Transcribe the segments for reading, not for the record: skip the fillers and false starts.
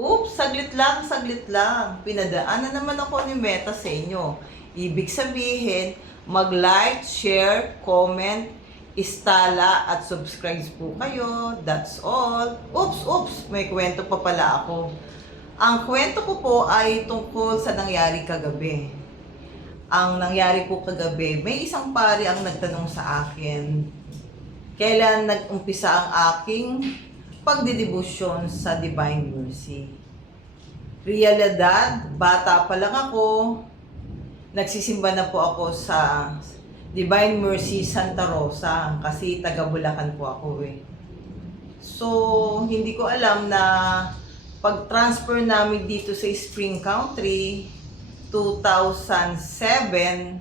Oops, saglit lang, saglit lang. Pinadaanan naman ako ni Meta sa inyo. Ibig sabihin, mag-like, share, comment, istala at subscribe po kayo. That's all. Oops, may kwento pa pala ako. Ang kwento ko po ay tungkol sa nangyari kagabi. Ang nangyari po kagabi, may isang pari ang nagtanong sa akin, kailan nag-umpisa ang aking pagdidibusyon sa Divine Mercy. Realidad, bata pa lang ako, nagsisimba na po ako sa Divine Mercy Santa Rosa kasi taga Bulacan po ako eh. So, hindi ko alam na pag-transfer namin dito sa Spring Country, 2007,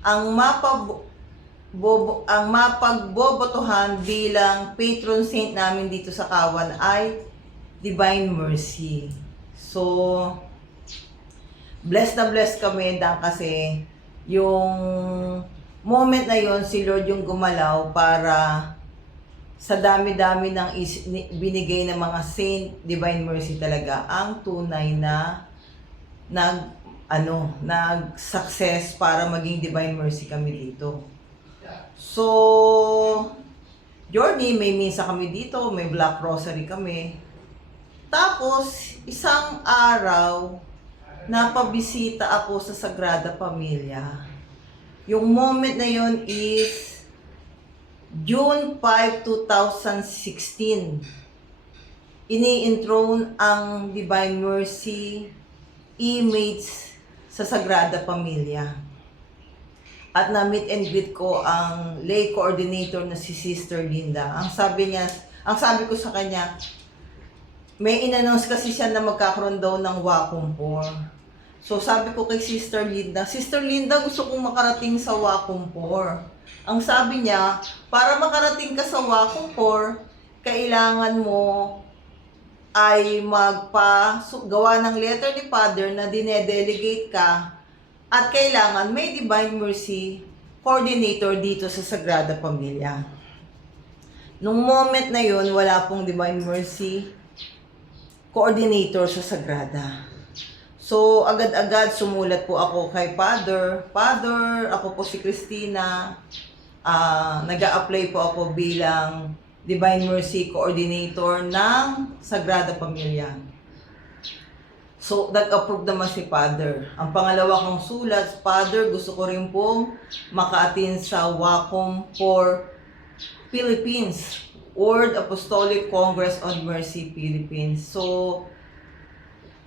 ang mapagbobotohan bilang patron saint namin dito sa Kawan ay Divine Mercy. So, blessed na blessed kami dahil kasi yung moment na yon si Lord yung gumalaw para sa dami-dami ng binigay ng mga saint, Divine Mercy talaga ang tunay na nag-success para maging Divine Mercy kami dito. So, journey, may misa kami dito, may Black Rosary kami. Tapos, isang araw, napabisita ako sa Sagrada Familia. Yung moment na yon is June 5, 2016. Ini-enthrone ang Divine Mercy image sa Sagrada Familia. At na-meet and greet ko ang lay coordinator na si Sister Linda. Ang sabi ko sa kanya, may in-announce kasi siya na magkakaroon daw ng Wacom 4. So sabi ko kay Sister Linda, gusto kong makarating sa Wacom 4. Ang sabi niya, para makarating ka sa Wacom 4, kailangan mo ay gawa ng letter ni Father na dinedelegate ka at kailangan may Divine Mercy coordinator dito sa Sagrada Familia. Nung moment na yon, wala pong Divine Mercy coordinator sa Sagrada. So, agad-agad sumulat po ako kay Father. Father, ako po si Christina. Nag-a-apply po ako bilang Divine Mercy coordinator ng Sagrada Familia. So, nag-approve naman si Father. Ang pangalawa kong sulat, Father, gusto ko rin pong maka-attend sa Wacom for Philippines, World Apostolic Congress on Mercy Philippines. So,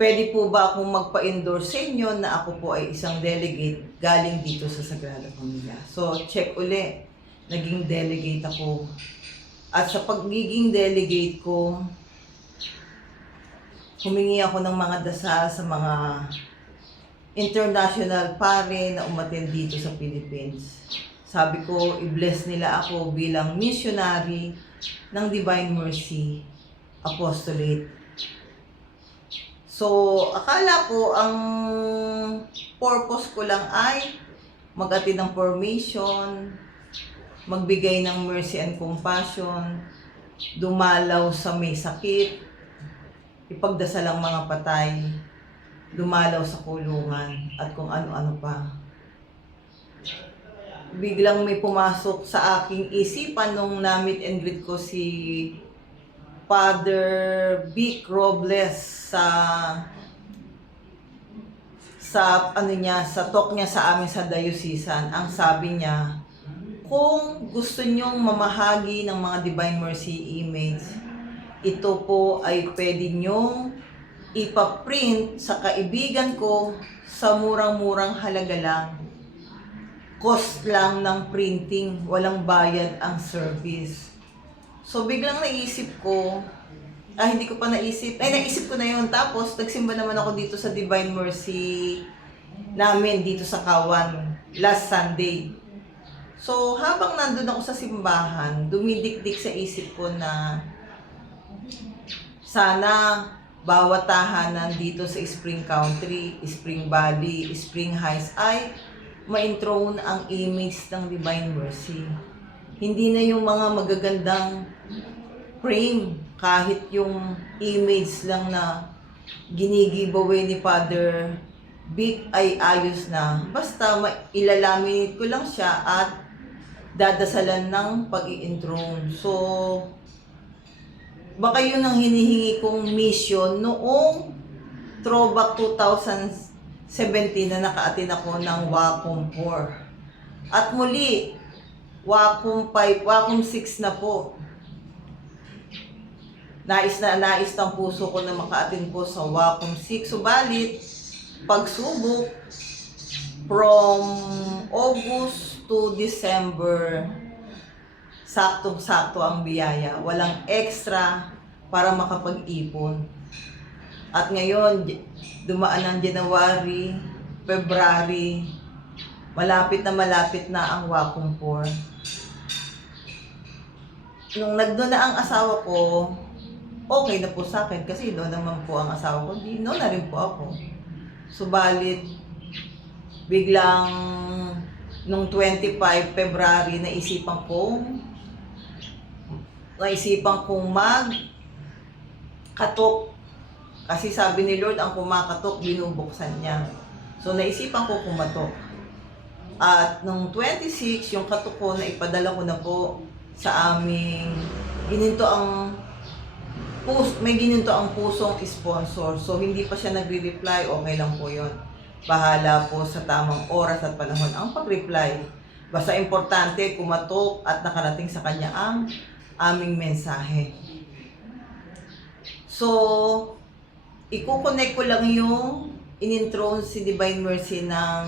pwede po ba akong magpa-endorse sa inyo na ako po ay isang delegate galing dito sa Sagrada Familia? So, check uli. Naging delegate ako. At sa pagiging delegate ko, humingi ako ng mga dasal sa mga international pare na umattend dito sa Philippines. Sabi ko, i-bless nila ako bilang missionary ng Divine Mercy Apostolate. So, akala ko ang purpose ko lang ay mag-attend ng formation, magbigay ng mercy and compassion, dumalaw sa may sakit, ipagdasal ang mga patay, dumalaw sa kulungan, at kung ano-ano pa. Biglang may pumasok sa aking isipan nung na-meet and greet ko si Father Vic Robles sa talk niya sa amin sa diocesan. Ang sabi niya, kung gusto nyong mamahagi ng mga Divine Mercy image, ito po ay pwede nyong ipaprint sa kaibigan ko sa murang-murang halaga lang. Cost lang ng printing, walang bayad ang service. So biglang naisip ko, hindi ko pa naisip, naisip ko na yun. Tapos nagsimba naman ako dito sa Divine Mercy namin dito sa Kawan last Sunday. So habang nandun ako sa simbahan, dumidikdik sa isip ko na sana bawat tahanan dito sa Spring Country, Spring Valley, Spring Heights ay ma-enthrone ang image ng Divine Mercy. Hindi na yung mga magagandang frame, kahit yung image lang na ginigiveaway ni Father Vic ay ayos na. Basta ilalaminate ko lang siya at dadasalan ng pag-i-enthroned. So, baka yun ang hinihingi kong mission noong throwback 2017 na naka-attend ako ng Wacom 4. At muli, Wacom 5, Wacom 6 na po. Nais ng puso ko na maka-attend po sa Wacom 6. Subalit, pagsubok from August to December, saktong-sakto ang biyaya. Walang extra para makapag-ipon. At ngayon, dumaan ang January, February, malapit na ang Wacom 4. Nung nagdoon na ang asawa ko, okay na po sa akin kasi doon naman po ang asawa ko, doon na rin po ako. Subalit, biglang nung 25 February naisipan kong mag-katok. Kasi sabi ni Lord, ang kumakatok, binubuksan niya. So, naisipan ko kumatok. At nung 26, yung katok ko, naipadala ko na po sa aming may gininto ang pusong sponsor. So, hindi pa siya nagre-reply, okay lang po yun. Bahala po sa tamang oras at panahon ang pag-reply. Basta importante, kumatok at nakarating sa kanya ang aming mensahe. So, i-connect ko lang yung in-inthrone si Divine Mercy ng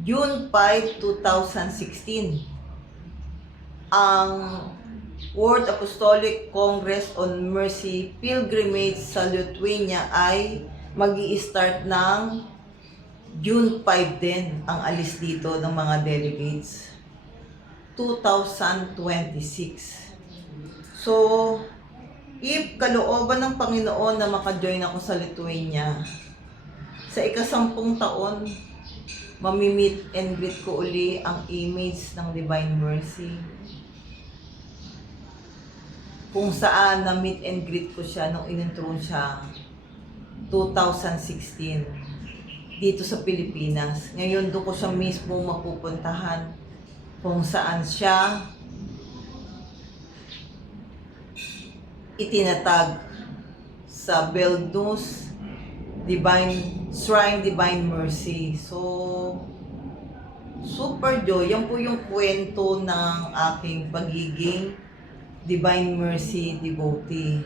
June 5, 2016. Ang World Apostolic Congress on Mercy Pilgrimage sa Lithuania ay mag-i-start ng June 5 din ang alis dito ng mga delegates. 2026. So, if kalooban ng Panginoon na maka-join ako sa Lithuania, sa ika-10 taon, mamimit and greet ko uli ang image ng Divine Mercy. Kung saan na meet and greet ko siya nung in-inthrone siya 2016 dito sa Pilipinas. Ngayon doon ko siya mismo mapupuntahan kung saan siya itinatag sa Beldnus Shrine Divine Mercy. So, super joy. Yan po yung kwento ng aking pagiging Divine Mercy devotee.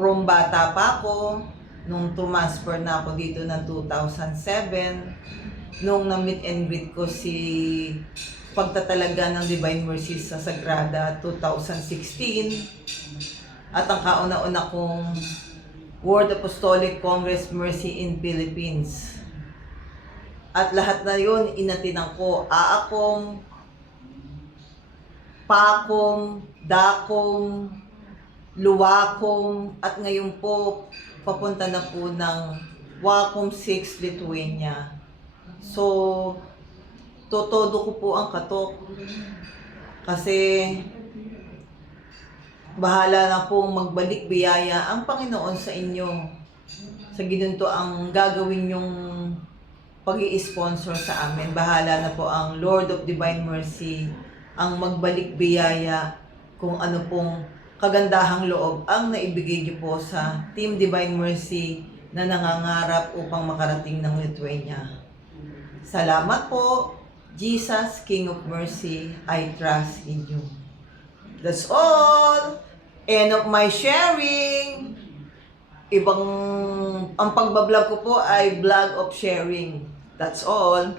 From bata pa ako, nung tumansfer na ako dito ng 2007, nung na-meet and greet ko si pagtatalaga ng Divine Mercy sa Sagrada 2016, at ang kauna-una kong World Apostolic Congress Mercy in Philippines. At lahat na yun, inatinan ko. Aakom, Pakom, Dakom, Luwakom, at ngayon po, papunta na po ng Wacom 6 Lithuania. So, totodo ko po ang katok. Kasi, bahala na pong magbalik biyaya ang Panginoon sa inyo. Sa ginunto ang gagawin yung pag-i-sponsor sa amin. Bahala na po ang Lord of Divine Mercy ang magbalik biyaya kung ano pong kagandahang loob ang naibigay niyo po sa Team Divine Mercy na nangangarap upang makarating ng Lithuania. Salamat po, Jesus, King of Mercy, I trust in you. That's all. End of my sharing. Ang pagbablog ko po ay vlog of sharing. That's all.